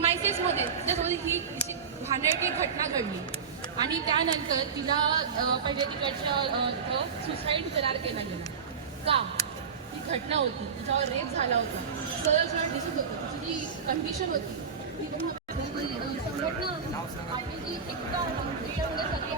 प्रिमायसेसमध्ये तिच्यासोबत ही घाणेरडी घटना घडली आणि त्यानंतर तिला पहिले तिकडच्या सुसाईड करार केला गेला. का? ती घटना होती, तिच्यावर रेप झाला होता, सरळ सरळ दिसत होतं. तिची जी कंडिशन होती ती संघटना आपली जी एकता होती त्याच्यामध्ये